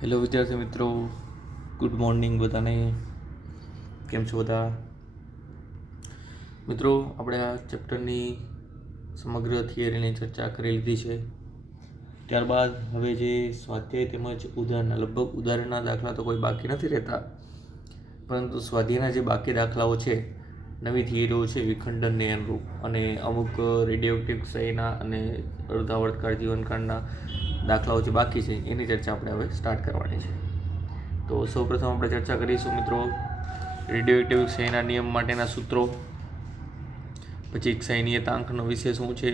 Hello વિદ્યાર્થી મિત્રો, good morning બધાને. કેમ છો બધા મિત્રો? આપણે આ ચેપ્ટરની સમગ્ર થિયરીની ચર્ચા કરી લીધી છે. ત્યારબાદ હવે જે સ્વાધ્યાય તેમજ લગભગ ઉદાહરણના દાખલા તો કોઈ બાકી નથી રહેતા, પરંતુ સ્વાધ્યાયના જે બાકી દાખલાઓ છે, નવી થિયરીઓ છે વિખંડનને અનુરૂપ, અને અમુક રેડિયોએક્ટિવ ક્ષયના અને અર્ધાવર્તકાળ જીવનકાળના દાખલાઓ જે બાકી છે એની ચર્ચા આપણે હવે સ્ટાર્ટ કરવાની છે. તો સૌપ્રથમ આપણે ચર્ચા કરીશું મિત્રો રેડિયોએક્ટિવ ક્ષયના નિયમ માટેના સૂત્રો, પછી ક્ષય નિયતાંકનો વિષય શું છે,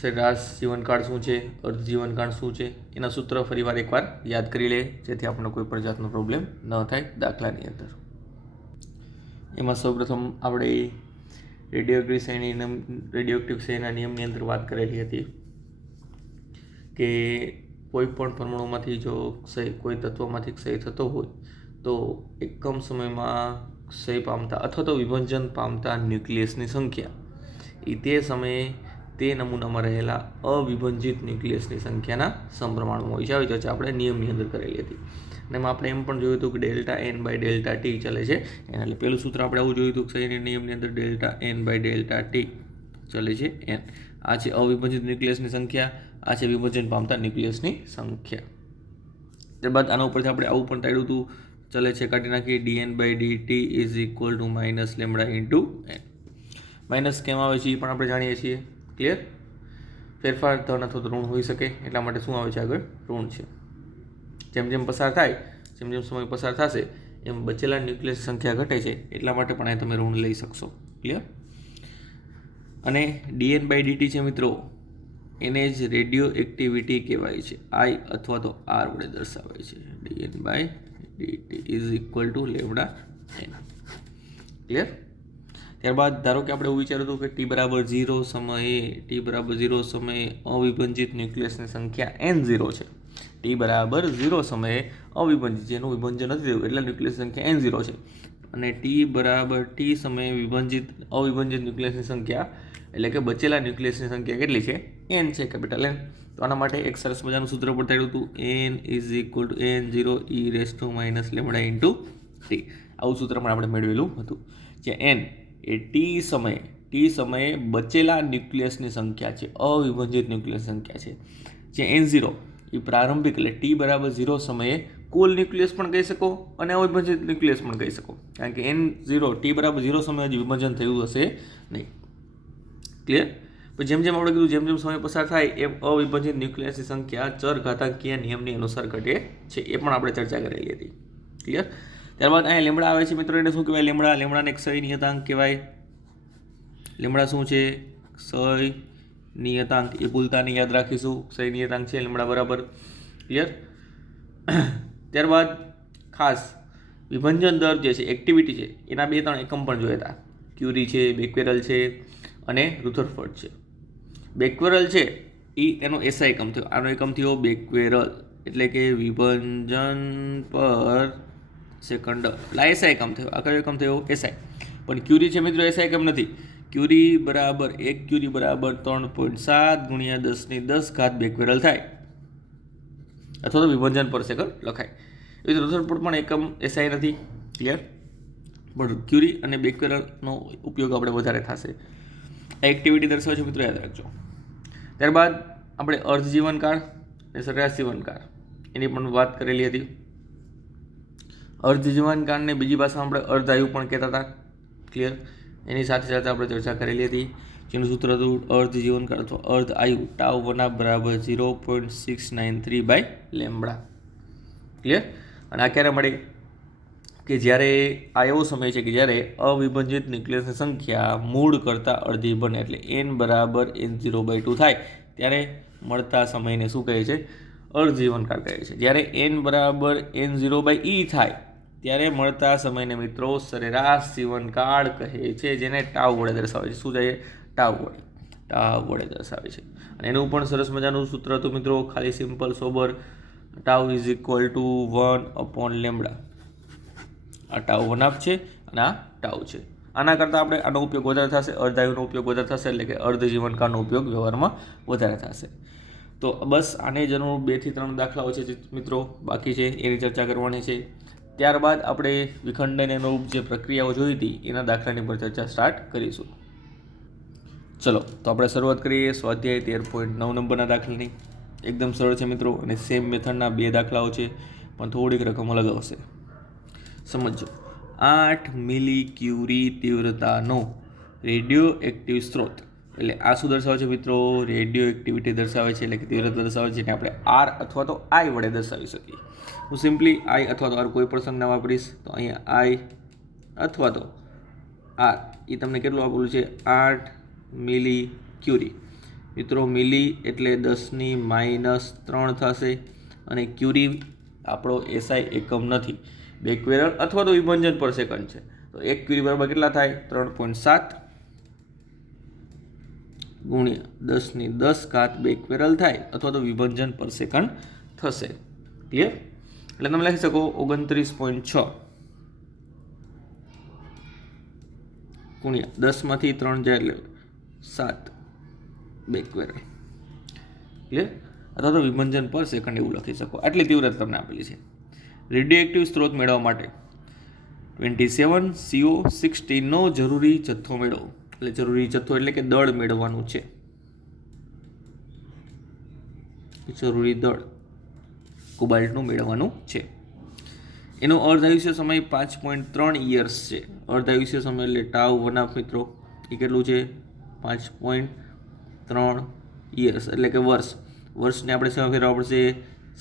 સરેરાશ જીવનકાળ શું છે, અર્ધ જીવનકાળ શું છે, એના સૂત્ર ફરીવાર એકવાર યાદ કરી લે, જેથી આપણને કોઈ પણ જાતનો પ્રોબ્લેમ ન થાય દાખલાની અંદર. એમાં સૌપ્રથમ આપણે રેડિયોએક્ટિવ ક્ષયના નિયમની અંદર વાત કરેલી હતી કે કોઈ પણ પરમાણુમાંથી જો કોઈ તત્વમાંથી ક્ષય થતો હોય તો એકમ સમયમાં ક્ષય પામતા અથવા તો વિભંજન પામતા ન્યુક્લિયસની સંખ્યા એ તે સમયે તે નમૂનામાં રહેલા અવિભંજિત ન્યુક્લિયસની સંખ્યાના સમપ્રમાણમાં હોય છે. આવી ચર્ચા આપણે નિયમની અંદર કરેલી હતી. અને એમાં આપણે એમ પણ જોયું હતું કે delta n by delta t ચાલે છે. એના એટલે પહેલું સૂત્ર આપણે આવું જોયું હતું કે ક્ષયના નિયમની અંદર delta n by delta t ચાલે છે એન. આ છે અવિભજિત ન્યુક્લિયસની સંખ્યા, આ છે વિભજન પામતા ન્યુક્લિયસની સંખ્યા. ત્યારબાદ આના ઉપરથી આપણે આવું પણ તાડ્યું હતું, ચાલે છે કાઢી નાખીએ, dn by dt is equal to minus lambda into n. માઇનસ કેમ આવે છે એ પણ આપણે જાણીએ છીએ. ક્લિયર? ફેરફાર ધન અથવા ઋણ હોઈ શકે, એટલા માટે શું આવે છે આગળ? ઋણ છે. જેમ જેમ પસાર થાય, જેમ જેમ સમય પસાર થશે એમ બચેલા ન્યુક્લિયસ સંખ્યા ઘટે છે, એટલા માટે પણ અહીં તમે ઋણ લઈ શકશો. ક્લિયર? અને ડીએન બાય ડીટી છે મિત્રો, એને જ રેડિયો એક્ટિવિટી કહેવાય છે. આઈ અથવા તો આર વડે દર્શાવાય છે. Dn by dt is equal to lambda n. Clear? ત્યારબાદ ધારો કે આપણે એવું વિચાર્યું હતું કે ટી બરાબર 0 સમયે અવિભંજિત ન્યુક્લિયસની સંખ્યા N0 છે. ટી બરાબર 0 સમયે અવિભંજિત, જેનું વિભંજન નથી થયું એટલે ન્યુક્લિયસ સંખ્યા N0 છે. અને ટી બરાબર ટી સમયે અવિભંજિત ન્યુક્લિયસની સંખ્યા એટલે કે બચેલા ન્યુક્લિયસની સંખ્યા કેટલી છે? N છે, કેપિટલ N. તો આના માટે એક સરસ મજાનું સૂત્ર પડતાડ્યું હતું, N is equal two N0 e raise to minus lambda into T. આવું સૂત્ર પણ આપણે મેળવેલું હતું. જે N એ ટી સમયે બચેલા ન્યુક્લિયસની સંખ્યા છે, અવિભજિત ન્યુક્લિયસ સંખ્યા છે. જે N0 એ પ્રારંભિક એટલે ટી બરાબર 0 સમયે કુલ ન્યુક્લિયસ પણ કહી શકો અને અવિભજિત ન્યુક્લિયસ પણ કહી શકો, કારણ કે N0 ટી બરાબર 0 સમયે હજી વિભાજન થયું હશે નહીં. ક્લિયર? પણ જેમ જેમ આપણે કીધું, જેમ જેમ સમય પસાર થાય એમ અવિભજિત ન્યુક્લિયસની સંખ્યા ચરઘાતાંકીય નિયમની અનુસાર ઘટે છે. એ પણ આપણે ચર્ચા કરેલી હતી. ક્લિયર? ત્યારબાદ અહીંયા લેમડા આવે છે મિત્રો, એને શું કહેવાય? લેમડાને ક્ષય નિયતાંક કહેવાય. લેમડા શું છે? ક્ષય નિયતાંક. એ ભૂલતા નહીં, યાદ રાખીશું. ક્ષય નિયતાંક છે લેમડા બરાબર. ક્લિયર? ત્યારબાદ ખાસ વિભંજન દર જે છે, એક્ટિવિટી છે, એના 2-3 એકમ પણ જોયા હતા. ક્યુરી છે, બેક્વેરલ છે અને રુથરફોર્ડ છે. બેક્વેરલ છે એ એનો એસઆઈ એકમ થયો. આનો એકમ થયો બેક્વેરલ, એટલે કે વિભંજન પર સેકન્ડ. એટલે એસઆઈ એકમ થયો. આ કયો એકમ થયો? એસઆઈ. પણ ક્યુરી છે મિત્રો, એસઆઈ એકમ નથી. ક્યુરી બરાબર 1 ક્યુરી બરાબર 3.7 ગુણ્યા 10 બેક્વેરલ થાય, અથવા તો વિભંજન પર સેકન્ડ લખાય. એ રીતે રુથરફોર્ડ પણ એકમ એસઆઈ નથી. ક્લિયર? પણ ક્યુરી અને બેક્વેરલનો ઉપયોગ આપણે વધારે થશે. આ એક્ટિવિટી દર્શાવે છે મિત્રો, યાદ રાખજો. ત્યારબાદ આપણે અર્ધ જીવનકાળ અને સરેરાશ જીવનકાળ એની પણ વાત કરેલી હતી. અર્ધ જીવનકાળને બીજી ભાષામાં આપણે અર્ધાયુ પણ કહેતા હતા. ક્લિયર? એની સાથે સાથે આપણે ચર્ચા કરેલી હતી, જેનું સૂત્ર હતું અર્ધ જીવનકાળ અથવા અર્ધ આયુ τ1 બરાબર 0.693 બાય લેમડા. ક્લિયર? અને આ ક્યારે મળે? કે જ્યારે આ એવો સમય છે કે જ્યારે અવિભજિત ન્યુક્લિયસની સંખ્યા મૂળ કરતાં અડધી બને, એટલે N બરાબર N0/2 થાય ત્યારે મળતા સમયને શું કહે છે? અર્ધ જીવનકાળ કહે છે. જ્યારે N બરાબર N0/e થાય ત્યારે મળતા સમયને મિત્રો સરેરાશ જીવનકાળ કહે છે, જેને ટાઉ વડે દર્શાવે છે. શું જાય? ટાઉ વડે દર્શાવે છે. અને એનું પણ સરસ મજાનું સૂત્ર હતું મિત્રો, ખાલી simple sober. Tau is equal two 1 lambda. આ ટાઉ 1 છે અને આ ટાઉ છે. આના કરતાં આપણે આનો ઉપયોગ વધારે થશે, અર્ધાયુનો ઉપયોગ વધારે થશે, એટલે કે અર્ધ જીવનકાળનો ઉપયોગ વ્યવહારમાં વધારે થશે. તો બસ આને જ અનુરૂપ 2 થી 3 દાખલાઓ છે મિત્રો બાકી છે, એની ચર્ચા કરવાની છે. ત્યારબાદ આપણે વિખંડનને અનુરૂપ જે પ્રક્રિયાઓ જોઈ હતી એના દાખલાની પર ચર્ચા સ્ટાર્ટ કરીશું. ચલો તો આપણે શરૂઆત કરીએ સ્વાધ્યાય 13.9 નંબરના દાખલાની. એકદમ સરળ છે મિત્રો, અને સેમ મેથડના 2 દાખલાઓ છે, પણ થોડીક રકમ અલગ આવશે. સમજો, 8 મિલી ક્યુરી તીવ્રતાનો રેડિયો એક્ટિવ સ્ત્રોત, એટલે આ શું દર્શાવે છે મિત્રો? રેડિયો એક્ટિવિટી દર્શાવે છે, એટલે કે તીવ્રતા દર્શાવે છે, જેને આપણે આર અથવા તો આઈ વડે દર્શાવી શકીએ. હું સિમ્પલી આઈ અથવા તો આર કોઈ પણ સંજ્ઞા વાપરીશ. તો અહીંયા આઈ અથવા તો આર એ તમને કેટલું આપેલું છે? 8 મિલી ક્યુરી. મિત્રો મિલી એટલે 10⁻³ થશે, અને ક્યુરી આપણો એસઆઈ એકમ નથી, બેકવેરલ અથવા તો વિભંજન પર સેકન્ડ છે. તો 1 ક્યુરી બરાબર કેટલા થાય? 3.7 ગુણ્યા 10⁻10 બેકવેરલ થાય અથવા તો વિભંજન પર સેકન્ડ થશે. ક્લિયર? એટલે તમે લખી શકો 29.6 ગુણ્યા 10માંથી 3 જાય એટલે 7 બેકવેરલ. ક્લિયર? અથવા તો વિભંજન પર સેકન્ડ એવું લખી શકો. આટલી તીવ્રતા તમને આપેલી છે. રેડિયો એક્ટિવ સ્ત્રોત મેળવવા માટે 27 CO16 નો જરૂરી જથ્થો મેળવો. એટલે જરૂરી જથ્થો એટલે કે દળ મેળવવાનું છે. જરૂરી દળ કોબાલ્ટનું મેળવવાનું છે. એનો અર્ધાયુષ્ય સમય 5.3 યર્સ છે. અર્ધાયુષ્ય સમય એટલે ટાઉ વનાફ મિત્રો એ કેટલું છે? 5.3 યર્સ એટલે કે વર્ષ. વર્ષને આપણે શેમાં ફેરવવા પડશે?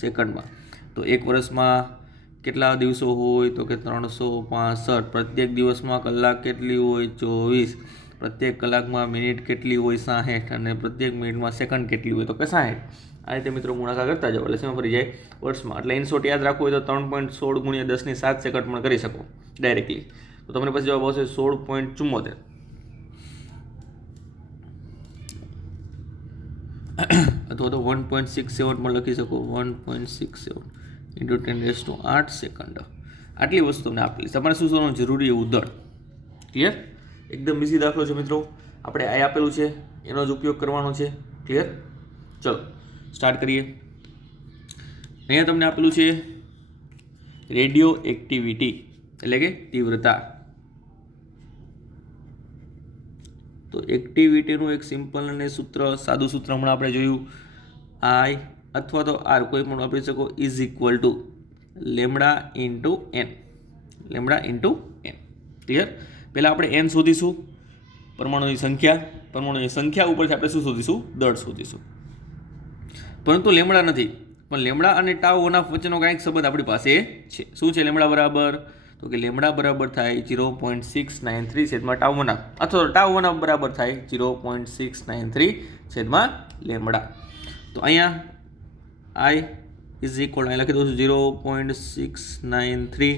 સેકન્ડમાં. તો એક વર્ષમાં કેટલા દિવસો હોય? તો કે 365. પ્રત્યેક દિવસમાં કલાક કેટલી હોય? 24. પ્રત્યેક કલાકમાં મિનિટ કેટલી હોય? 60. અને પ્રત્યેક મિનિટમાં સેકન્ડ કેટલી હોય? તો કે 60. આ રીતે મિત્રો ગુણાકાર કરતા જાઓ એટલે શેમાં ફરી જાય? વર્ષમાં. એટલે ઇન શોર્ટ યાદ રાખવું હોય તો 3.16 ગુણ્યા 10⁻7 સેકન્ડ પણ કરી શકો ડાયરેક્ટલી. તો તમને પછી જવાબ આવશે 16.74. અથવા તો 1.67 પણ લખી શકો. 1.67 ઇન્ટુ 10⁸ સેકન્ડ. આટલી વસ્તુ તમને આપેલી. તમારે શું શોધવાનું? જરૂરી એવું દળ. ક્લિયર? એકદમ ઇઝી દાખલો છે મિત્રો. આપણે આ આપેલું છે એનો જ ઉપયોગ કરવાનો છે. ક્લિયર? ચલો સ્ટાર્ટ કરીએ. અહીંયા તમને આપેલું છે રેડિયો એક્ટિવિટી એટલે કે તીવ્રતા. તો એક્ટિવિટીનું એક સિમ્પલ અને સૂત્ર, સાદું સૂત્ર હમણાં આપણે જોયું. આઈ અથવા તો આર કોઈ પણ વાપરી શકો. Is equal to lambda into n. Lambda into n. Clear? પહેલાં આપણે એન શોધીશું, પરમાણુની સંખ્યા. પરમાણુની સંખ્યા ઉપરથી આપણે શું શોધીશું? દળ શોધીશું. પરંતુ લેમડા નથી, પણ લેમડા અને ટાઉ વનાફ વચ્ચેનો કાંઈક સંબંધ આપણી પાસે છે. શું છે લેમડા બરાબર? તો કે લેમડા બરાબર થાય 0.693 છેદમાં ટાઉ વનાફ, અથવા તો ટાઉ વનાફ બરાબર થાય 0.693 છેદમાં લેમડા. તો અહીંયા આઈ ઇઝ ઇક્વલ અહીં લખી દઉં છું 0.693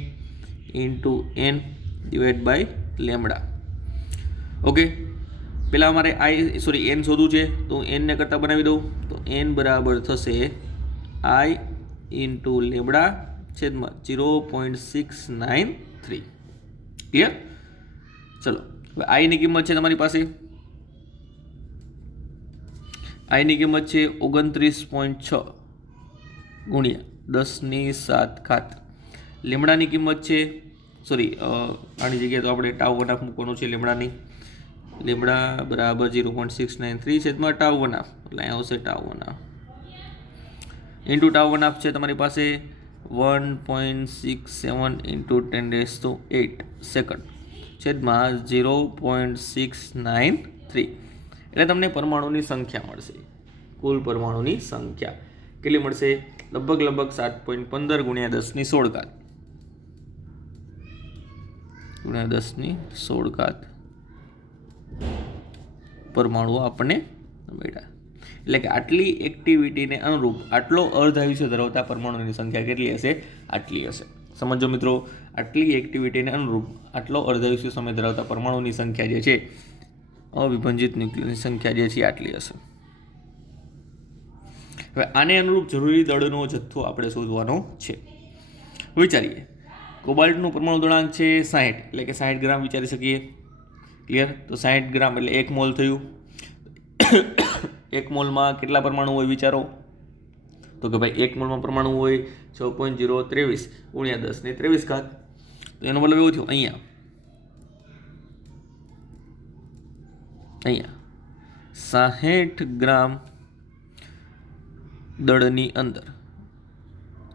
into n divide by lambda. Okay, પહેલાં અમારે એન શોધવું છે, તો એનને કરતાં બનાવી દઉં. તો એન બરાબર થશે આઈ ઇન્ટુ લેમડા છેદમાં 0.693. ક્લિયર? ચલો હવે આઈની કિંમત છે તમારી પાસે. આઈની કિંમત છે 29.6 ગુણ્યા 10⁻7. લેમડાની કિંમત છે આની જગ્યાએ તો આપણે ટાઉ વનાફ મૂકવાનું છે લેમડાની. લેમડા બરાબર 0.693 છેદમાં ટાઉ વનાફ, એટલે અહીંયા આવશે ટાઉ વનાફ ઇન્ટુ ટાઉ વનાફ છે તમારી પાસે 1.67 ઇન્ટુ 10⁸ સેકન્ડ છેદમાં 0.693. એટલે તમને પરમાણુની સંખ્યા મળશે. કુલ પરમાણુની સંખ્યા કેટલી મળશે? લગભગ 7.15 ગુણ્યા 10⁻16 ગુણ્યા 10⁻16 પરમાણુઓ આપણને મળ્યા. એટલે કે આટલી એક્ટિવિટીને અનુરૂપ આટલો અર્ધાયુષ્ય ધરાવતા પરમાણુની સંખ્યા કેટલી હશે? આટલી હશે. સમજો મિત્રો, આટલી એક્ટિવિટીને અનુરૂપ આટલો અર્ધાયુષ્ય સમય ધરાવતા પરમાણુની સંખ્યા જે છે, અવિભંજિત ન્યુક્લિયસની સંખ્યા જે છે આટલી હશે. હવે આને અનુરૂપ જરૂરી દળનો જથ્થો આપણે શોધવાનો છે. વિચારીએ, કોબાલ્ટનું પરમાણુ દળાંક છે 60, એટલે કે 60 ગ્રામ વિચારી શકીએ. ક્લિયર? તો 60 ગ્રામ એટલે 1 મોલ થયું. 1 મોલમાં કેટલા પરમાણુ હોય વિચારો? તો કે ભાઈ 1 મોલમાં પરમાણુ હોય 6.023 ગુણ્યા 10⁻23 ઘાત. તો એનો મતલબ એવું થયું અહીંયા 60 ગ્રામ દળની અંદર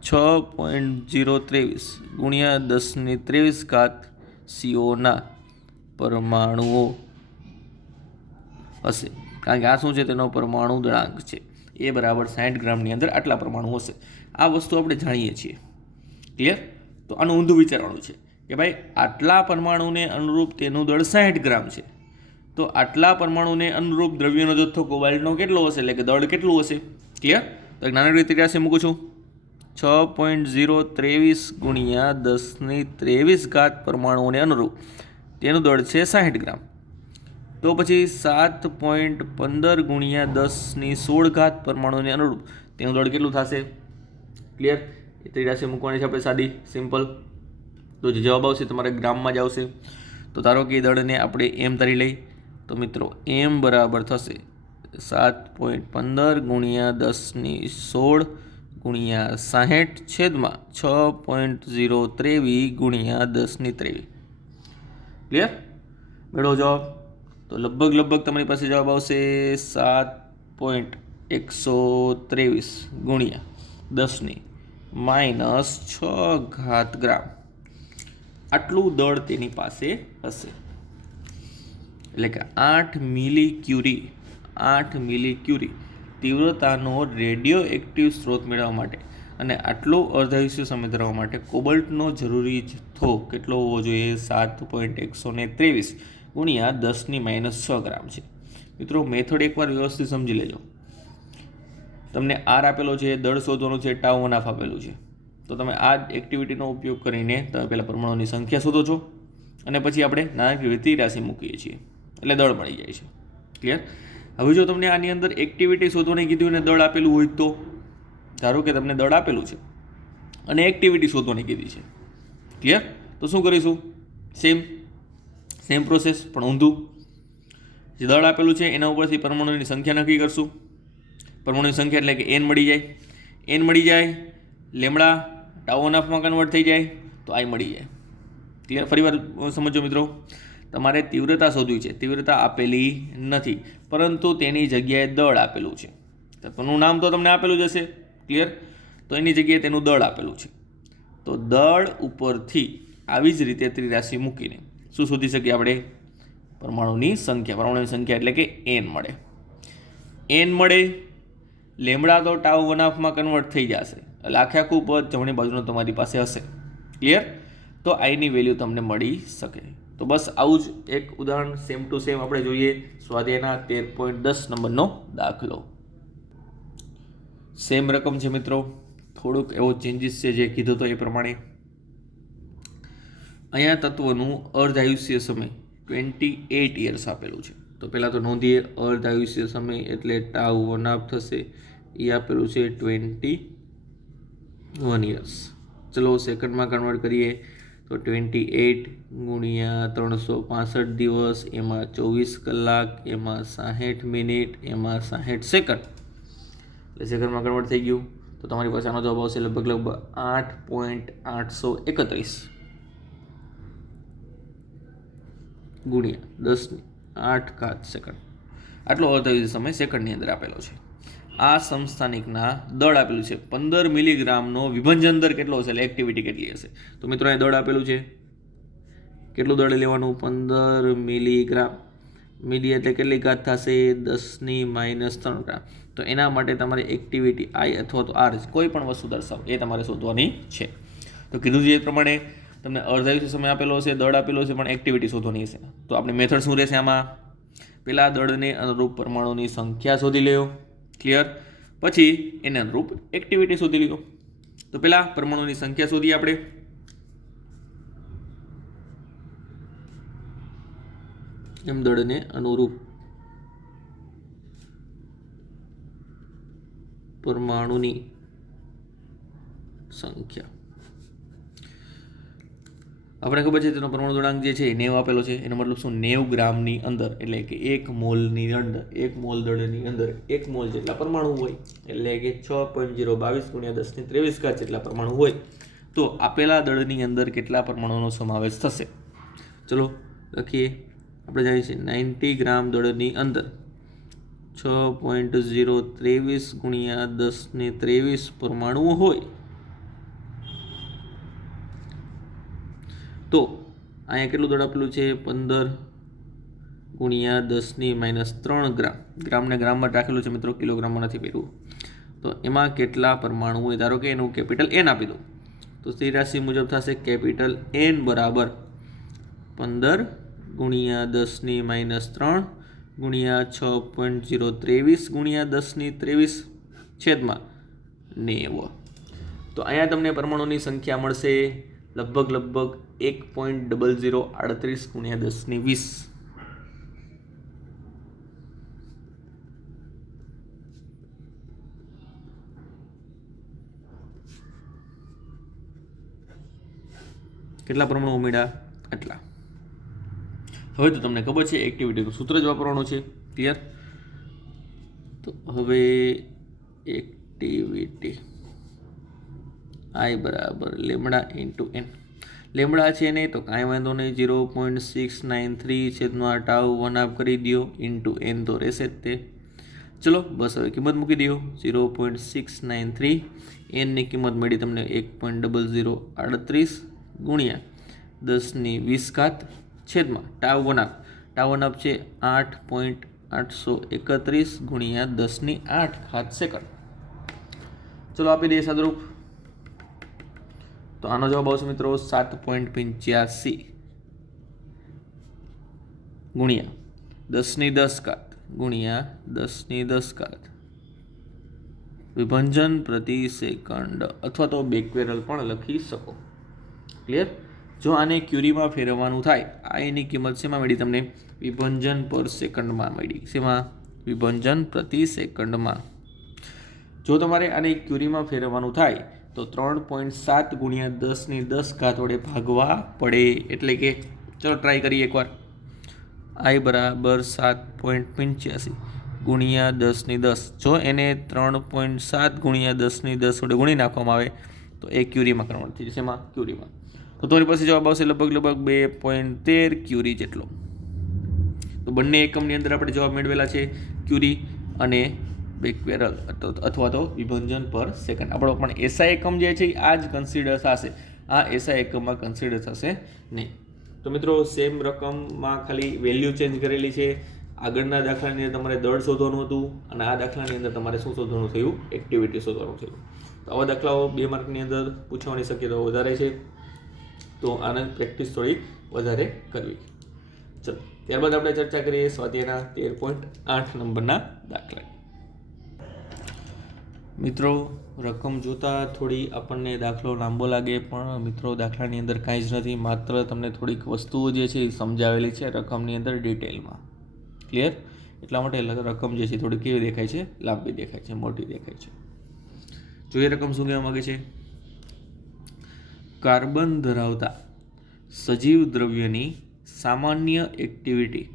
6.023 ગુણ્યા 10⁻23 ઘાત CO પરમાણુઓ હશે. કારણ કે આ શું છે, તેનો પરમાણુ દળાંક છે. એ બરાબર 60 ગ્રામની અંદર આટલા પરમાણુ હશે. આ વસ્તુ આપણે જાણીએ છીએ. ક્લિયર? તો આનું ઊંધું વિચારવાનું છે કે ભાઈ આટલા પરમાણુને અનુરૂપ તેનું દળ 60 ગ્રામ છે, તો આટલા પરમાણુને અનુરૂપ દ્રવ્યનો જથ્થો કોબાલ્ટનો કેટલો હશે, એટલે કે દળ કેટલું હશે. ક્લિયર? તો એક નાની રીતે રાશિ મૂકું છું. 6.023 ગુણ્યા 10⁻23 ઘાત પરમાણુઓને અનુરૂપ તેનું દળ છે 60 ગ્રામ. તો પછી 7.15 ગુણ્યા 10⁻16 ઘાત પરમાણુને અનુરૂપ તેનું દળ કેટલું થશે. ક્લિયર? એ ત્રિરાશી મૂકવાની છે આપણે, સાદી સિમ્પલ. તો જે જવાબ આવશે તમારે ગ્રામમાં જ આવશે. તો ધારો કે દળને આપણે એમ ધારી લઈ, તો મિત્રો એમ બરાબર થશે 7.15 ગુણ્યા 10⁻16 ગુણ્યા 60 છેદમાં 6.023 ગુણ્યા 10⁻23. ક્લિયર? મેળવો જવાબ. તો લગભગ તમારી પાસે જવાબ આવશે 7.123 ગુણ્યા 10⁻6 ગ્રામ. આટલું દળ તેની પાસે હશે. એટલે કે 8 મિલી ક્યુરી તીવ્રતાનો રેડિયો એક્ટિવ સ્ત્રોત મેળવવા માટે અને આટલો અર્ધાયુષ્ય સમય ધરાવવા માટે કોબલ્ટનો જરૂરી જથ્થો કેટલો હોવો જોઈએ? 7.123 ગુણ્યા 10⁻6 ગ્રામ છે. મિત્રો મેથડ એકવાર વ્યવસ્થિત સમજી લેજો. તમને આર આપેલો છે, દળ શોધવાનું છે, ટાઉ વનાફ આપેલું છે. તો તમે આ એક્ટિવિટીનો ઉપયોગ કરીને તમે પહેલાં પરમાણુની સંખ્યા શોધો છો અને પછી આપણે નાની ત્રિરાશી મૂકીએ છીએ એટલે દળ મળી જાય છે. ક્લિયર? હવે જો તમને આની અંદર એક્ટિવિટી શોધવાની કીધું અને દળ આપેલું હોય, તો ધારો કે તમને દળ આપેલું છે અને એક્ટિવિટી શોધવાની કીધી છે. ક્લિયર? તો શું કરીશું? સેમ પ્રોસેસ પણ ઊંધું. જે દળ આપેલું છે એના ઉપરથી પરમાણુની સંખ્યા નક્કી કરશું. પરમાણુની સંખ્યા એટલે કે n મળી જાય, લેમડા ટાઉ વનાફમાં કન્વર્ટ થઈ જાય તો આઈ મળી જાય. ક્લિયર? ફરીવાર સમજો મિત્રો, તમારે તીવ્રતા શોધવી છે. તીવ્રતા આપેલી નથી, પરંતુ તેની જગ્યાએ દળ આપેલું છે. તત્વનું નામ તો તમને આપેલું જ હશે. ક્લિયર? તો એની જગ્યાએ તેનું દળ આપેલું છે. તો દળ ઉપરથી આવી જ રીતે ત્રિરાશી મૂકીને શું શોધી શકીએ આપણે? પરમાણુની સંખ્યા એટલે કે n મળે. લેમડા તો ટાઉ વનાફમાં કન્વર્ટ થઈ જશે, એટલે આખું પદ જમણી બાજુનો તમારી પાસે હશે. ક્લિયર? તો આઈની વેલ્યુ તમને મળી શકે. તો બસ આવું જ એક ઉદાહરણ સેમ ટુ સેમ આપણે જોઈએ સ્વાધ્યાયના 13.10 નંબરનો દાખલો. સેમ રકમ છે મિત્રો, થોડુંક એવો ચેન્જીસ છે જે કીધું તો એ પ્રમાણે. અહીંયા તત્વનું અર્ધાયુષ્ય સમય 28 યર્સ આપેલું છે. તો પહેલાં તો નોંધીએ, અર્ધાયુષ્ય સમય એટલે ટાઉ વનાફ થશે, એ આપેલું છે 21 યર્સ. ચલો સેકન્ડમાં કન્વર્ટ કરીએ તો 28 ગુણ્યા 365 દિવસ, એમાં 24 કલાક, એમાં 60 મિનિટ, એમાં 60 સેકન્ડ, એટલે સેકન્ડમાં કન્વર્ટ થઈ ગયું. તો તમારી પાસે આનો જવાબ આવશે લગભગ 8.831 ગુણ્યા 10⁸ સેકન્ડ. આટલો અર્ધાયુષ્ય સમય સેકન્ડની અંદર આપેલો છે. આ સમસ્થાનિકના દળ આપેલું છે 15 મિલીગ્રામનો વિભંજન દર કેટલો હશે, એટલે એક્ટિવિટી કેટલી હશે. તો મિત્રો અહીં દળ આપેલું છે, કેટલું દળ લેવાનું? 15 મિલીગ્રામ. મિલી એટલે કેટલી ઘાત થશે? 10⁻³ ગ્રામ. તો એના માટે તમારે એક્ટિવિટી આઈ અથવા તો આર કોઈ પણ વસ્તુ દર્શાવો એ તમારે શોધવાની છે. તો કીધું છે એ પ્રમાણે તમને અર્ધાયુષ્ય સમય આપેલો હશે, દળ આપેલો છે, પણ એક્ટિવિટી શોધવાની હશે. તો આપણી મેથડ શું રહેશે આમાં? પહેલાં દળને અનુરૂપ પરમાણુની સંખ્યા શોધી લ્યો. ક્લિયર? પછી એને અનુરૂપ એક્ટિવિટી શોધી લ્યો. તો પહેલાં પરમાણુની સંખ્યા શોધીએ આપણે. એમ દળને અનુરૂપ પરમાણુની સંખ્યા. આપણે ખબર છે તેનો પરમાણુ દળાંક જે છે 90 આપેલો છે. એનો મતલબ શું? 90 ગ્રામની અંદર, એટલે કે 1 મોલની અંદર, 1 મોલ દળની અંદર 1 મોલ જેટલા પરમાણુ હોય, એટલે કે 6.022 × 10⁻23 જેટલા પરમાણુ હોય. તો આપેલા દળની અંદર કેટલા પરમાણુનો સમાવેશ થશે? ચલો લખીએ. આપણે જાણીએ છીએ 90 ગ્રામ દળની અંદર 6.023 × 10⁻23 પરમાણુઓ હોય, તો અહીંયા કેટલું દળ આપેલું છે? 15 × 10⁻³ ગ્રામ. ગ્રામને ગ્રામમાં રાખેલું છે મિત્રો, કિલોગ્રામમાં નથી પહેર્યું. તો એમાં કેટલા પરમાણુ હોય? ધારો કે એનું કેપિટલ N આપી દો, તો સ્થિર રાશિ મુજબ થશે કેપિટલ N બરાબર 15 × 10⁻³ × 6.023 × 10⁻23 છેદમાં 90. તો અહીંયા તમને પરમાણુની સંખ્યા મળશે લગભગ 1.0038 × 10⁻20. કેટલા પરમાણુ ઉમેર્યા? આટલા. હવે તો તમને ખબર છે એક્ટિવિટીનું સૂત્ર જ વાપરવાનું છે. ક્લિયર? તો હવે એક્ટિવિટી I બરાબર લેમડા ઇન્ટુ N. લેમડા છે નહીં તો કાંઈ વાંધો નહીં, 0.693 છેદમાં ટાઉ 1/2 કરી દો, ઇન્ટુ N તો રહેશે જ તે. ચલો બસ હવે કિંમત મૂકી દો. 0.693 Nની કિંમત મળી તમને 1.0038 ગુણ્યા 10⁻20 છેદમાં ટાઉ 1/2. ટાઉ 1/2 છે 8.831 ગુણ્યા 10⁸ સેકન્ડ. ચલો આપી દઈએ સાદરૂપ. તો આનો જવાબ આવશે મિત્રો 7.85 ગુણ્યા 10⁻10 ગુણ્યા 10⁻10 વિભંજન પ્રતિ સેકન્ડ, અથવા તો બેકવેરલ પણ લખી શકો. ક્લિયર? જો આને ક્યુરીમાં ફેરવવાનું થાય, આ એની કિંમત શેમાં મળી તમને? વિભંજન પર સેકન્ડમાં મળી. શેમાં? વિભંજન પ્રતિ સેકન્ડમાં. જો તમારે આને ક્યુરીમાં ફેરવવાનું થાય તો 3.7 ગુણ્યા 10⁻10 વડે ભાગવા પડે. એટલે કે ચલો ટ્રાય કરીએ એકવાર. I બરાબર 7.85 ગુણ્યા 10⁻10. જો એને 3.7 ગુણ્યા 10⁻10 વડે ગુણી નાખવામાં આવે તો એ ક્યુરીમાં કન્વર્ટ થઈ જશે. એમાં ક્યુરીમાં. તો તમારી પાસે જવાબ આવશે લગભગ 2.13 ક્યુરી જેટલો. તો બંને એકમની અંદર આપણે જવાબ મેળવેલા છે, ક્યુરી અને બેકવેરલ અથવા તો વિભંજન પર સેકન્ડ. આપણો પણ એસઆઈ એકમ જે છે આ જ કન્સિડર થશે. આ એસઆઈ એકમમાં કન્સિડર થશે નહીં. તો મિત્રો સેમ રકમમાં ખાલી વેલ્યુ ચેન્જ કરેલી છે. આગળના દાખલાની અંદર તમારે દળ શોધવાનું હતું અને આ દાખલાની અંદર તમારે શું શોધવાનું થયું? એક્ટિવિટી શોધવાનું થયું. તો આવા દાખલાઓ 2 માર્કની અંદર પૂછવાની શક્યતાઓ વધારે છે. તો આને પ્રેક્ટિસ થોડી વધારે કરવી. ચલો ત્યારબાદ આપણે ચર્ચા કરીએ સ્વાધ્યાયના 13.8 નંબરના દાખલા. મિત્રો રકમ જોતાં થોડી આપણને દાખલો લાંબો લાગે, પણ મિત્રો દાખલાની અંદર કાંઈ જ નથી. માત્ર તમને થોડીક વસ્તુઓ જે છે એ સમજાવેલી છે રકમની અંદર ડિટેલમાં. ક્લિયર? એટલા માટે રકમ જે છે થોડી કેવી દેખાય છે? લાંબી દેખાય છે, મોટી દેખાય છે. જોઈએ રકમ શું કહેવા માગે છે. કાર્બન ધરાવતા સજીવ દ્રવ્યની સામાન્ય એક્ટિવિટી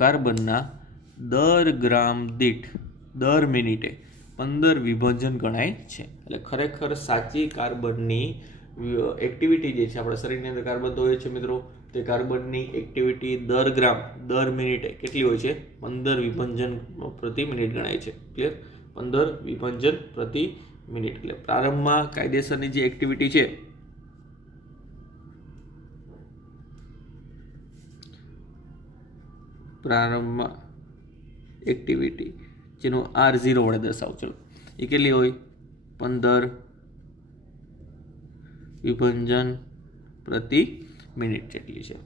કાર્બનના દર ગ્રામ દીઠ દર મિનિટે 15 વિભંજન ગણાય છે. એટલે ખરેખર સાચી કાર્બનની એક્ટિવિટી જે છે, આપણા શરીરની અંદર કાર્બન તો હોય છે મિત્રો, તે કાર્બનની એક્ટિવિટી દર ગ્રામ દર મિનિટે કેટલી હોય છે? 15 વિભંજન પ્રતિ મિનિટ ગણાય છે. ક્લિયર? 15 વિભંજન પ્રતિ મિનિટ. એટલે પ્રારંભમાં કાયદેસરની જે એક્ટિવિટી છે પ્રારંભમાં એક્ટિવિટી જેનું R0 વડે દર્શાવો. ચલો એ કેટલી હોય? 15 વિભંજન પ્રતિ મિનિટ જેટલી છે.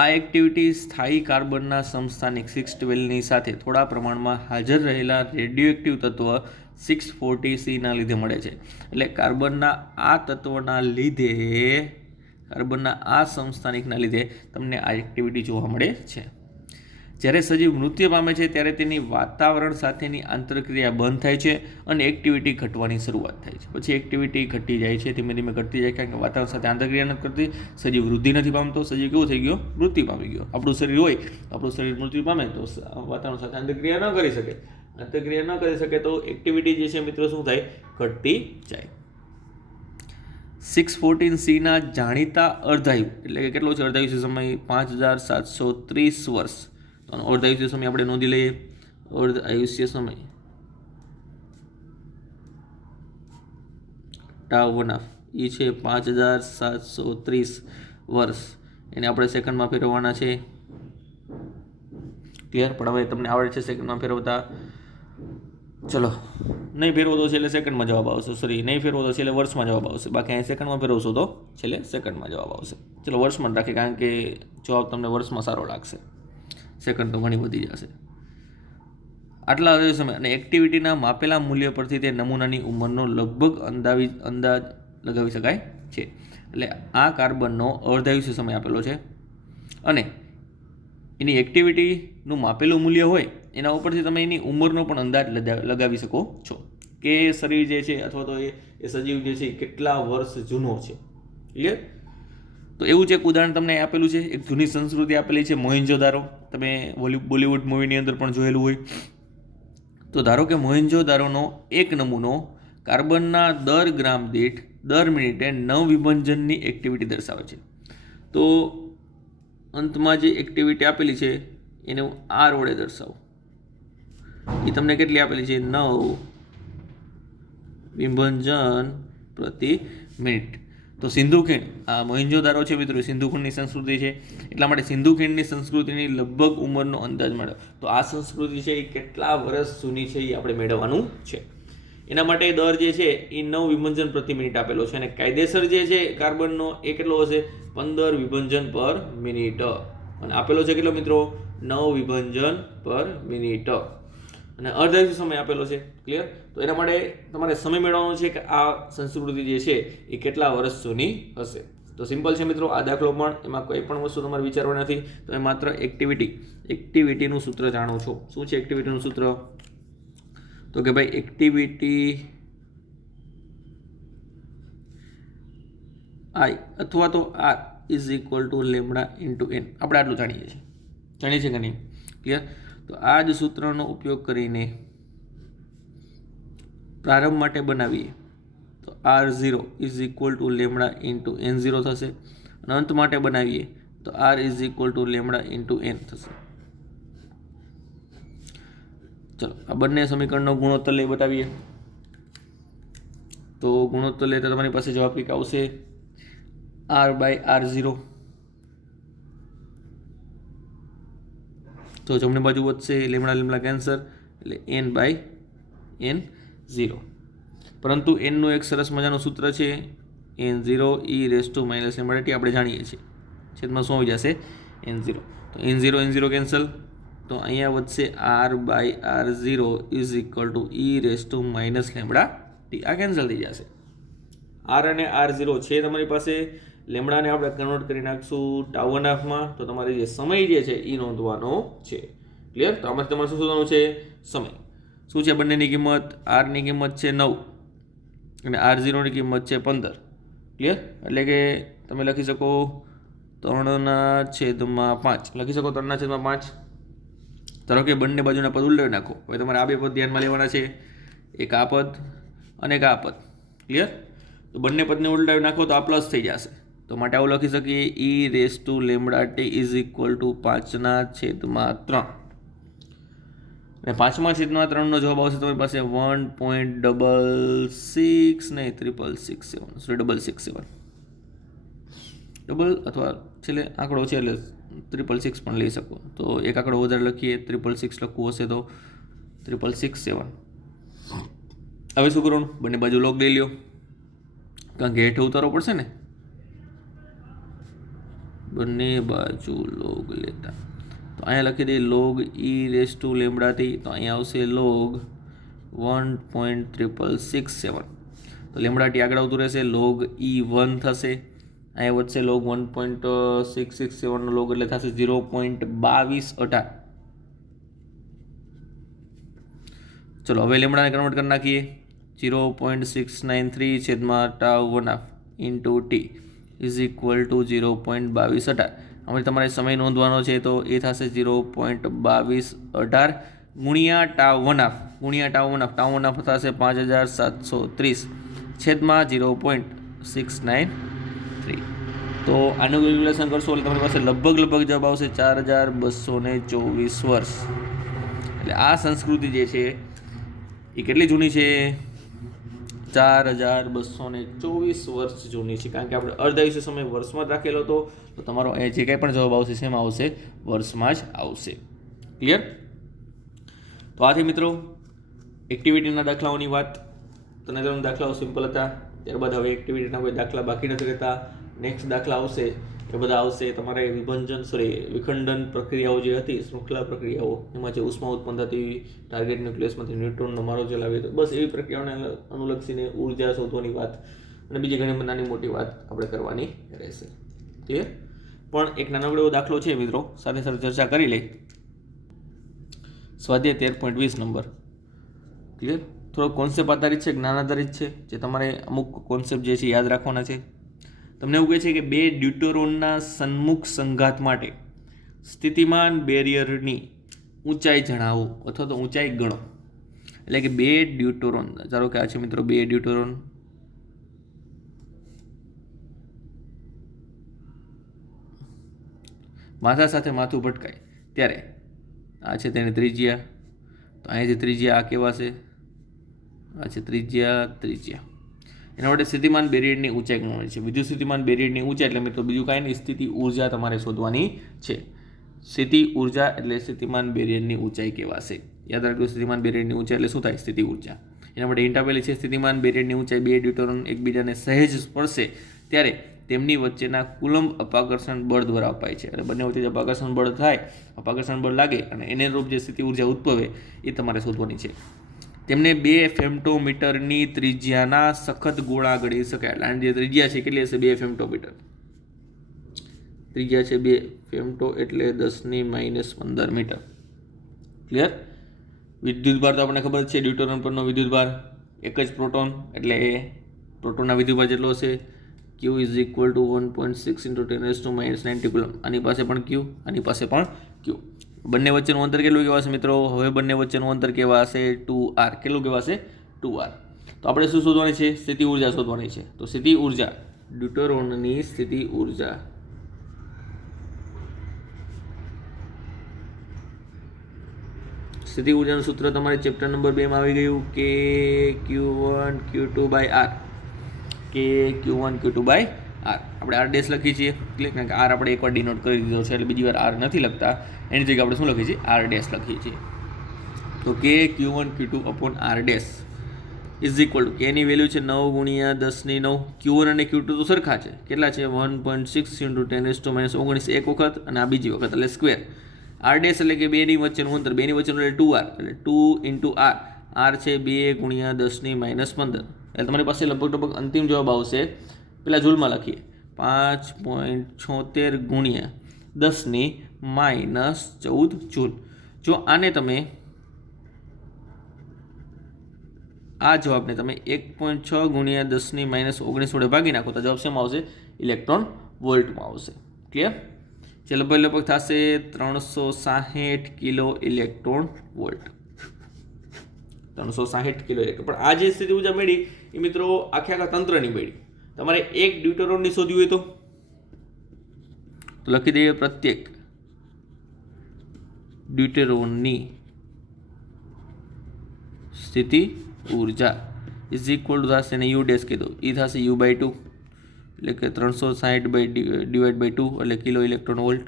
આ એક્ટિવિટી સ્થાયી કાર્બનના સમસ્થાનિક 612ની સાથે થોડા પ્રમાણમાં હાજર રહેલા રેડિયોએક્ટિવ તત્વ 640C ના લીધે મળે છે. એટલે કાર્બનના આ તત્વના લીધે, કાર્બનના આ સમસ્થાનિકના લીધે તમને આ એક્ટિવિટી જોવા મળે છે. જ્યારે સજીવ મૃત્યુ પામે છે ત્યારે તેની વાતાવરણ સાથેની આંતરક્રિયા બંધ થાય છે અને એક્ટિવિટી ઘટવાની શરૂઆત થાય છે. પછી એક્ટિવિટી ઘટી જાય છે, ધીમે ધીમે ઘટતી જાય, કારણ કે વાતાવરણ સાથે આંતરક્રિયા નથી કરતી, સજીવ વૃદ્ધિ નથી પામતો, સજીવ કેવું થઈ ગયો? મૃત્યુ પામી ગયો. આપણું શરીર હોય, આપણું શરીર મૃત્યુ પામે તો વાતાવરણ સાથે આંતરક્રિયા ન કરી શકે. આંતરક્રિયા ન કરી શકે તો એક્ટિવિટી જે છે મિત્રો શું થાય? ઘટતી જાય. 614C ના જાણીતા અર્ધાયુ એટલે કે કેટલો છે અર્ધાયુષ્ય સમય? 5730 વર્ષ. તો અર્ધાયુષ્ય સમય આપણે નોંધી લઈએ. અર્ધાયુષ્ય સમય ટાઉ એ છે 5730 વર્ષ. એને આપણે સેકન્ડમાં ફેરવવાના છે. ક્લિયર? પણ હવે તમને આવડે છે સેકન્ડમાં ફેરવતા? ચલો, નહીં ફેરવો તો છેલ્લે સેકન્ડમાં જવાબ આવશે. સોરી, નહીં ફેરવો તો છેલ્લે વર્ષમાં જવાબ આવશે. બાકી અહીં સેકન્ડમાં ફેરવશો તો છેલ્લે સેકન્ડમાં જવાબ આવશે. ચલો વર્ષમાં રાખીએ, કારણ કે જવાબ તમને વર્ષમાં સારો લાગશે. સેકન્ડ તો ઘણી વધી જશે. આટલા સમય અને એક્ટિવિટીના માપેલા મૂલ્ય પરથી તે નમૂનાની ઉંમરનો લગભગ અંદાજ લગાવી શકાય છે. એટલે આ કાર્બનનો અર્ધાયુષ્ય સમય આપેલો છે અને એની એક્ટિવિટીનું માપેલું મૂલ્ય હોય એના ઉપરથી તમે એની ઉંમરનો પણ અંદાજ લગાવી શકો છો કે શરીર જે છે અથવા તો એ સજીવ જે છે કેટલા વર્ષ જૂનો છે. ક્લિયર? તો એવું જ એક ઉદાહરણ તમને આપેલું છે. એક જૂની સંસ્કૃતિ આપેલી છે મોહેન્જો-દારો. તમે બોલિવૂડ મૂવીની અંદર પણ જોયેલું હોય. તો ધારો કે મોહેન્જો-દારોનો એક નમૂનો કાર્બનના દર ગ્રામ દીઠ દર મિનિટે નવવિભંજનની એક્ટિવિટી દર્શાવે છે. તો અંતમાં જે એક્ટિવિટી આપેલી છે એને હું આર વડે દર્શાવું. એ તમને કેટલી આપેલી છે? 9 વિભંજન પ્રતિ મિનિટ. તો સિંધુ ખીણ, આ મોહેન્જો-દારો છે મિત્રો, સિંધુ ખીણની સંસ્કૃતિ છે. એટલા માટે સિંધુ ખીણની સંસ્કૃતિની લગભગ ઉંમરનો અંદાજ મળ્યો. તો આ સંસ્કૃતિ છે એ કેટલા વર્ષ જૂની છે એ આપણે મેળવવાનું છે. એના માટે દર જે છે એ 9 વિભંજન પ્રતિ મિનિટ આપેલો છે અને કાયદેસર જે છે કાર્બનનો એ કેટલો હશે? 15 વિભંજન પર મિનિટ. અને આપેલો છે કેટલો મિત્રો? 9 વિભંજન પર મિનિટ. અને અર્ધાયુષ્ય સમય આપેલો છે. ક્લિયર? તો એના માટે તમારે સમય મેળવવાનો છે કે આ સંસ્કૃતિ જે છે એ કેટલા વર્ષ જૂની હશે. તો સિમ્પલ છે મિત્રો આ દાખલો પણ. એમાં કોઈ પણ વસ્તુ તમારે વિચારવા નથી. તમે માત્ર એક્ટિવિટીનું સૂત્ર જાણો છો. શું છે એક્ટિવિટીનું સૂત્ર? તો કે ભાઈ એક્ટિવિટી આઈ અથવા તો r is equal to lambda into n. આપણે આટલું જાણીએ છીએ કે નહીં? ક્લિયર? તો આ જ સૂત્રનો ઉપયોગ કરીને પ્રારંભ માટે બનાવીએ તો R0 is equal to lambda into N0 થશે અને અંત માટે બનાવીએ તો R is equal to lambda into N થશે. ચલો આ બંને સમીકરણનો ગુણોત્તર લઈ બતાવીએ. તો ગુણોત્તર લેતા તમારી પાસે જવાબ કંઈક આવશે R/R0. તો જમણી બાજુ વધશે લેમડા કેન્સર એટલે N/N0. પરંતુ એનનું એક સરસ મજાનું સૂત્ર છે N0 e raise to minus lambda T. આપણે જાણીએ છીએ છેદમાં શું આવી જશે? N0. તો N0 કેન્સલ. તો અહીંયા વધશે R/R0 is equal two e raise to minus lambda T. આ કેન્સલ થઈ જશે. R અને R0 છે તમારી પાસે. લેમડાને આપણે કન્વર્ટ કરી નાખશું ટાઉ1/2માં. તો તમારે જે સમય જે છે એ નોંધવાનો છે. ક્લિયર? તો આમાં તમારે શું શોધવાનું છે? સમય. શું છે બંનેની કિંમત? આરની કિંમત છે 9 અને R0ની કિંમત છે 15. ક્લિયર? એટલે કે તમે લખી શકો 3/5. લખી શકો 3/5. ધારો કે બંને બાજુના પદ ઉલટાવી નાખો. હવે તમારે આ બે પદ ધ્યાનમાં લેવાના છે, એક આ પદ અને એક આ પદ. ક્લિયર? તો બંને પદને ઉલટાવી નાખો તો આ પ્લસ થઈ જશે. તો માટે આવું લખી શકીએ e raise to lambda T is equal two 5/3. અને 5/3નો જવાબ આવશે તમારી પાસે 1.66 નહીં 6667. સોરી 667. ડબલ અથવા છેલ્લે આંકડો છે એટલે 666 પણ લઈ શકો. તો એક આંકડો વધારે લખીએ, 666 લખવું હશે તો 667. હવે શું કરવાનું? બંને બાજુ લોગ લઈ લ્યો, કારણ કે હેઠે ઉતારવો પડશે ને. બંને બાજુ લોગ લેતા તો અહીંયા લખી દઈએ log e raise to lambda T. તો અહીંયા આવશે લોગ 1.6667. તો લેમડા ટી આગળ આવતું રહેશે, લોગ E1 થશે. અહીંયા વધશે લોગ 1.667નો લોગ એટલે થશે 0.2218. ચલો હવે લેમડાને કન્વર્ટ કરી નાખીએ. 0.693 છેદમાં τ1 into T is equal to 0.2218. હવે તમારે સમય નોંધવાનો છે તો એ થશે 0.2218 ગુણ્યા τ1 થશે 5730 છેદમાં 0.693. તો આનું કેલ્ક્યુલેશન કરશો એટલે તમારી પાસે લગભગ જવાબ આવશે 4224 વર્ષ. એટલે આ સંસ્કૃતિ જે છે એ કેટલી જૂની છે? 4224 વર્ષ જૂની છે. કારણ કે આપણે અર્ધાયુષ્ય સમય વર્ષમાં જ રાખેલો હતો, તો તમારો જે કંઈ પણ જવાબ આવશે શેમાં આવશે? વર્ષમાં જ આવશે. ક્લિયર? તો આથી મિત્રો એક્ટિવિટીના દાખલાઓની વાત. તને દાખલાઓ સિમ્પલ હતા, ત્યારબાદ હવે એક્ટિવિટીના કોઈ દાખલા બાકી નથી રહેતા. નેક્સ્ટ દાખલા આવશે એ બધા આવશે તમારે વિખંડન પ્રક્રિયાઓ જે હતી, શૃંખલા પ્રક્રિયાઓ, એમાં જે ઉષ્મા ઉત્પન્ન થતી, ટાર્ગેટ ન્યુક્લિયસમાંથી ન્યુટ્રોનનો મારો ચલાવીએ, તો બસ એવી પ્રક્રિયાઓને અનુલક્ષીને ઉર્જા શોધવાની વાત અને બીજી ઘણી નાની મોટી વાત આપણે કરવાની રહેશે. ક્લિયર? પણ એક નાનકડો એવો દાખલો છે મિત્રો, સાથે ચર્ચા કરી લઈ. સ્વાધ્યાય 13.20 નંબર. ક્લિયર? થોડો કોન્સેપ્ટ આધારિત છે, જ્ઞાન આધારિત છે, જે તમારે અમુક કોન્સેપ્ટ જે છે યાદ રાખવાના છે. તમને એવું કહે છે કે બે ડ્યુટરોનના સન્મુખ સંઘાત માટે સ્થિતિમાન બેરિયરની ઊંચાઈ જણાવો અથવા તો ઊંચાઈ ગણો. એટલે કે બે ડ્યુટરોન, ધારો કે આ છે મિત્રો બે ડ્યુટરોન, માથા સાથે માથું ભટકાય ત્યારે આ છે તેની ત્રિજ્યા. તો અહીંયાથી ત્રિજ્યા આ કેવા છે? આ છે ત્રિજ્યા. એના માટે સ્થિતિમાન બેરિયરની ઊંચાઈ ગણવાની છે. વિદ્યુત સ્થિતિમાન બેરિયરની ઊંચાઈ એટલે મિત્રો બીજું કાંઈ નહીં, સ્થિતિ ઉર્જા તમારે શોધવાની છે. સ્થિતિ ઉર્જા એટલે સ્થિતિમાન બેરિયરની ઊંચાઈ કહેવાશે. યાદ રાખજો, સ્થિતિમાન બેરિયરની ઊંચાઈ એટલે શું થાય? સ્થિતિ ઉર્જા. એના માટે હિન્ટ આપેલી છે. સ્થિતિમાન બેરિયરની ઊંચાઈ બે ડ્યુટરોન એકબીજાને સહેજ સ્પર્શે ત્યારે તેમની વચ્ચેના કુલંબ અપાકર્ષણ બળ દ્વારા અપાય છે. એટલે બંને વચ્ચે જે અપાકર્ષણ બળ થાય, અપાકર્ષણ બળ લાગે અને એને રૂપ જે સ્થિતિ ઉર્જા ઉદ્ભવે એ તમારે શોધવાની છે. તેમને 2 ફેમ્ટોમીટરની ત્રિજ્યાના સખત ગોળા ગળી શકાય. એટલે આની જે ત્રિજ્યા છે કેટલી હશે? 2 ફેમ્ટોમીટર. ત્રિજ્યા છે 2 ફેમ્ટો એટલે 10⁻15 મીટર. ક્લિયર? વિદ્યુતભાર તો આપણને ખબર છે, ડ્યુટરોન પરનો વિદ્યુતભાર એક જ પ્રોટોન એટલે પ્રોટોનના વિદ્યુતભાર જેટલો હશે. Q is equal two 1.6 × 10⁻90 coulomb. આની પાસે પણ Q, આની પાસે પણ Q. બંને વચ્ચેનું અંતર કેટલું કહેવાશે મિત્રો? હવે બંને વચ્ચેનું અંતર કેવા હશે? 2r. કેટલું કહેવાશે? 2r. તો આપણે શું શોધવાની છે? સ્થિતિ ઉર્જા શોધવાની છે. તો સ્થિતિ ઉર્જા, ડ્યુટરોનની સ્થિતિ ઉર્જા ઉર્જાનું સૂત્ર તમારે ચેપ્ટર નંબર 2 માં આવી ગયું કે Q1 Q2/r. આપણે r ડેશ લખીએ છીએ, કારણ કે r આપણે એકવાર ડિનોટ કરી દીધો છે એટલે બીજી વાર r નથી લખતા. એની જગ્યાએ આપણે શું લખીએ છીએ? r ડેશ લખીએ છીએ. તો કે Q1 Q2/r dash is equal two, કે ની વેલ્યુ છે 9 × 10⁹. Q1 અને Q2 તો સરખા છે. કેટલા છે? 1.6 × 10⁻19 એક વખત અને આ બીજી વખત એટલે સ્ક્વેર. r ડેશ એટલે કે બેની વચ્ચેનું અંતર, બેની વચ્ચેનું એટલે 2r એટલે 2 × r. r છે 2 × 10⁻15. એટલે તમારી પાસે લગભગ અંતિમ જવાબ આવશે. પેલા જૂલમાં લખીએ 5.76 × 10⁻14 જૂલ. જો આને તમે આ જવાબને તમે 1.6 × 10⁻19 વડે ભાગી નાખો તો જવાબ શેમાં આવશે? ઇલેક્ટ્રોન વોલ્ટમાં આવશે. ક્લિયર? જે લગભગ થશે 360 kilo electron volt. 360 kilo electron. પણ આ જે સ્થિતિ ઉર્જા મળી એ મિત્રો આખા તંત્રની મળી. તમારે એક ડ્યુટરોનની શોધવી હોય તો લખી દઈએ પ્રત્યેક ડ્યુટરોનની સ્થિતિ ઉર્જા ઇઝ ઇક્વલ ટુ થશે ને યુ ડેશ કીધું, એ થશે U/2 એટલે કે 360/2 એટલે કિલો ઇલેક્ટ્રોન વોલ્ટ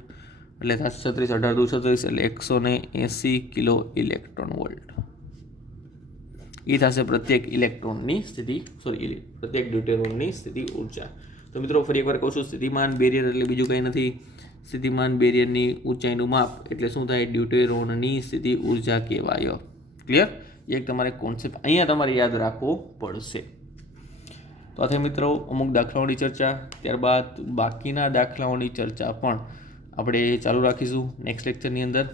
એટલે થશે 36 18 × 36 એટલે 180 કિલો ઇલેક્ટ્રોન વોલ્ટ. એ થશે પ્રત્યેક ઇલેક્ટ્રોનની પ્રત્યેક ડ્યુટરોનની સ્થિતિ ઉર્જા. તો મિત્રો ફરી એકવાર કહું છું, સ્થિતિમાન બેરિયર એટલે બીજું કંઈ નથી. સ્થિતિમાન બેરિયરની ઊંચાઈનું માપ એટલે શું થાય? ડ્યુટરોનની સ્થિતિ ઉર્જા કહેવાય. ક્લિયર? એક તમારે કોન્સેપ્ટ અહીંયા તમારે યાદ રાખવો પડશે. તો આ મિત્રો અમુક દાખલાઓની ચર્ચા, ત્યારબાદ બાકીના દાખલાઓની ચર્ચા પણ આપણે ચાલુ રાખીશું નેક્સ્ટ લેક્ચરની અંદર.